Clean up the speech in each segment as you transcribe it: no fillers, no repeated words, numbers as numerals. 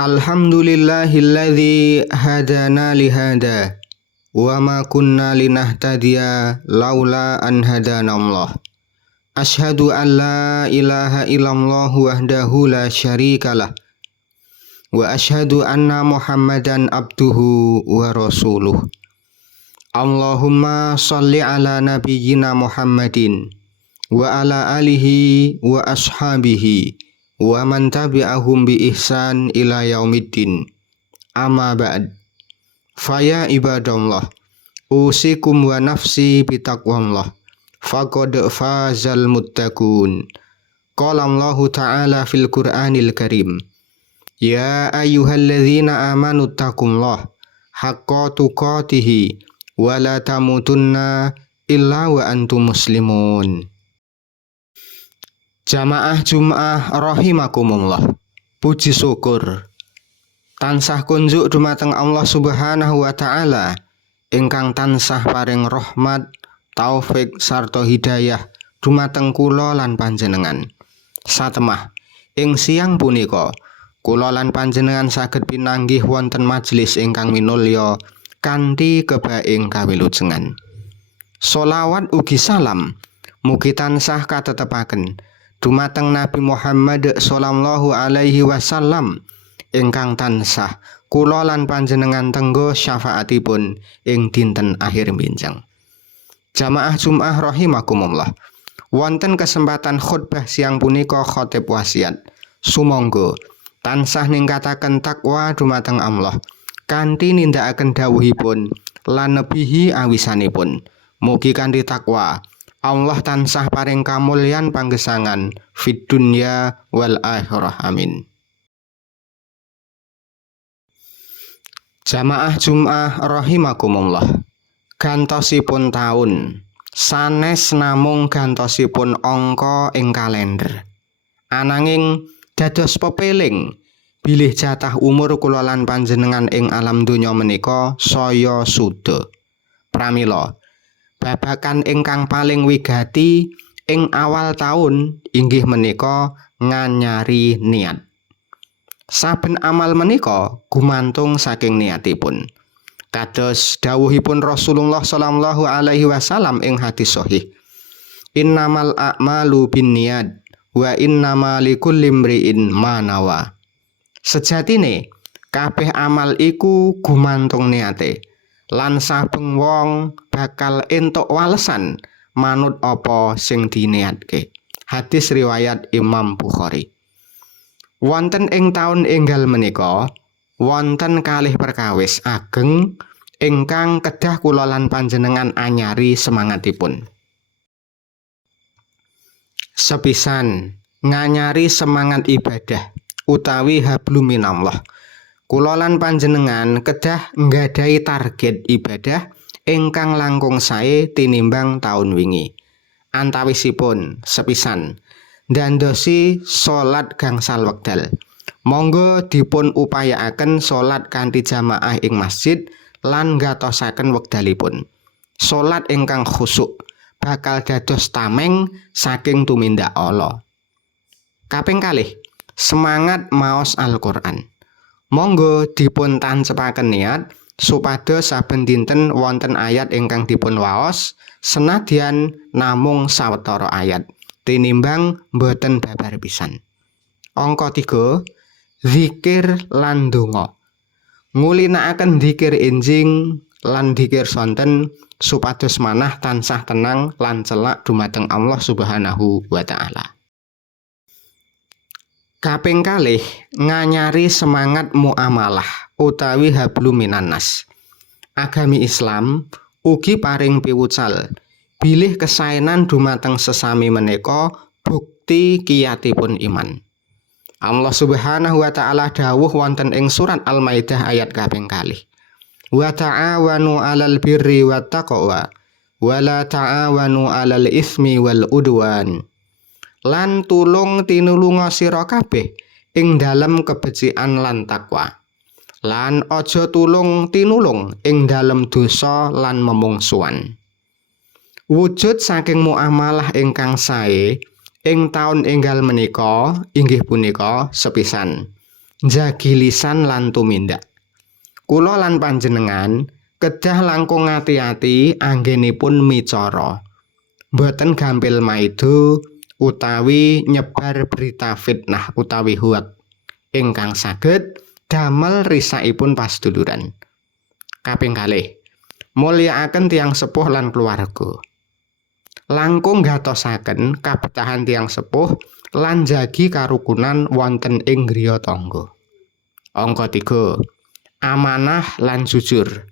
Alhamdulillahilladzi hadana lihada wa ma kunna linahtadiya laula an hadanallah. Asyhadu an la ilaha illallah wahdahu la syarikalah wa asyhadu anna Muhammadan abduhu wa rasuluh. Allahumma shalli ala nabiyyina Muhammadin wa ala alihi wa ashabihi wa man tabi'ahum bi ihsan ila yaumiddin. Amma ba'd. Faya ibadallah, usikum wa nafsi bitaqwallah. Faqad fazal muttaqun. Qala Allahu ta'ala fil Qur'anil Karim. Ya ayyuhalladzina amanu taqullah haqqa tuqatih wa la tamutunna illa wa antum muslimun. Jamaah Jum'ah rahimakumullah. Puji syukur tansah kunjuk dumateng Allah Subhanahu wa taala ingkang tansah paring rahmat, taufik sarta hidayah dumateng kula lan panjenengan. Satemah ing siang punika kula lan panjenengan saged pinanggih wonten majelis ingkang minulya kanthi kebaing kawilujengan. Sholawat ugi salam mugi tansah katetepaken dumateng Nabi Muhammad sallallahu alaihi wasallam ingkang tansah kula lan panjenengan tenggo syafaatipun ing dinten akhir minjang. Jamaah Jum'ah rahimakumullah. Wonten kesempatan khutbah siang punika khotib wasiat sumangga tansah ningkataken takwa dumateng Allah kanthi nindakaken dawuhipun lan nebihi awisanipun. Mugi kanthi takwa Allah tansah paring kamulyan panggesangan fid dunya wal akhirah, amin. Jamaah Jum'ah rahimakumullah. Gantosipun taun sanes namung gantosipun angka ing kalender. Ananging dados pepeling bilih jatah umur kula lan panjenengan ing alam donya menika saya suda. Pramila babakan ingkang paling wigati ing awal taun inggih menika nganyari niat. Saben amal menika gumantung saking niatipun. Kados dawuhipun Rasulullah sallallahu alaihi wasallam ing hadis sahih. Innamal a'malu binniyat wa innamal likulli imri'in ma nawa. Sejatine kabeh amal iku gumantung niate. Lan saben wong bakal entuk walesan manut apa sing diniatke. Hadis riwayat Imam Bukhari. Wonten ing taun enggal menika wonten kalih perkawis ageng ingkang kedah kula lan panjenengan anyari semangatipun. Sepisan nganyari semangat ibadah utawi hablum minallah. Kula lan panjenengan kedah nggadahi target ibadah ingkang langkung sae tinimbang taun wingi. Antawisipun sepisan ndandosi salat gangsal wekdal. Monggo dipun upayaaken salat kanthi jamaah ing masjid lan ngatosaken wekdalipun. Salat ingkang khusyuk bakal dados tameng saking tumindak Allah. Kaping kalih, semangat maos Al-Qur'an. Monggo dipun tancepaken niat supados saben dinten wonten ayat ingkang dipun waos senadyan namung sawetara ayat tinimbang boten babar pisan. Angka 3, zikir lan donga. Ngulinakaken zikir enjing lan zikir sonten supados manah tansah tenang lan celak dumateng Allah Subhanahu wa taala. Kaping kalih nganyari semangat muamalah utawi hablum minannas. Agami Islam ugi paring piwucal bilih kesaenan dumateng sesami menika bukti kiyatipun iman. Allah Subhanahu wa taala dawuh wonten ing surat Al-Maidah ayat kaping kalih. Wa ta'awanu 'alal birri wat taqwa wa la ta'awanu 'alal ismi wal udwan. Lan tulung tinulunga sira kabeh ing dalem kebecikan lan takwa. Lan aja tulung tinulung ing dalem dosa lan memungsuhan. Wujud saking muamalah ingkang sae ing taun enggal menika inggih punika sepisan njagi lisan lan tumindak. Kula lan panjenengan kedah langkung ati-ati anggenipun micara. Mboten gampil maido utawi nyebar berita fitnah utawi hoax ingkang saged damel risakipun pasduluran. Kaping kalih, mulyakaken tiyang sepuh lan keluarga. Langkung gatosaken kabetahan tiyang sepuh lan njagi karukunan wonten ing griya tangga. Angka 3. Amanah lan jujur.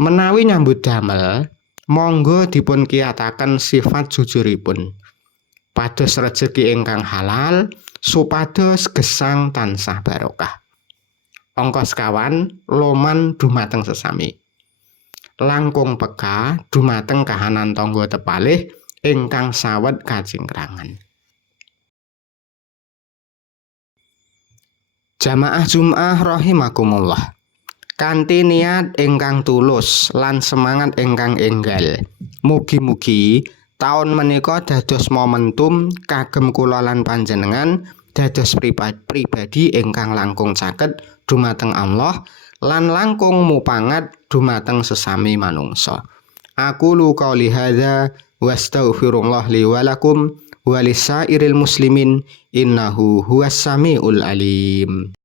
Menawi nyambut damel, monggo dipun kiyataken sifat jujuripun. Pados rejeki ingkang halal supados gesang tansah barokah. Angka 5. Loman dumateng sesami. Langkung peka dumateng kahanan tangga tepalih ingkang sawet kacingkrangan. Jamaah Jumat rahimakumullah. Kanthi niat ingkang tulus lan semangat ingkang enggal, mugi-mugi taun menika dados momentum kagem kula lan panjenengan dados pribadi ingkang langkung caket dumateng Allah lan langkung mupangat dumateng sesami manungsa. Aqulu qouli hadza wastaghfirullah li wa lakum wa lisairil muslimin innahu huwas samiul alim.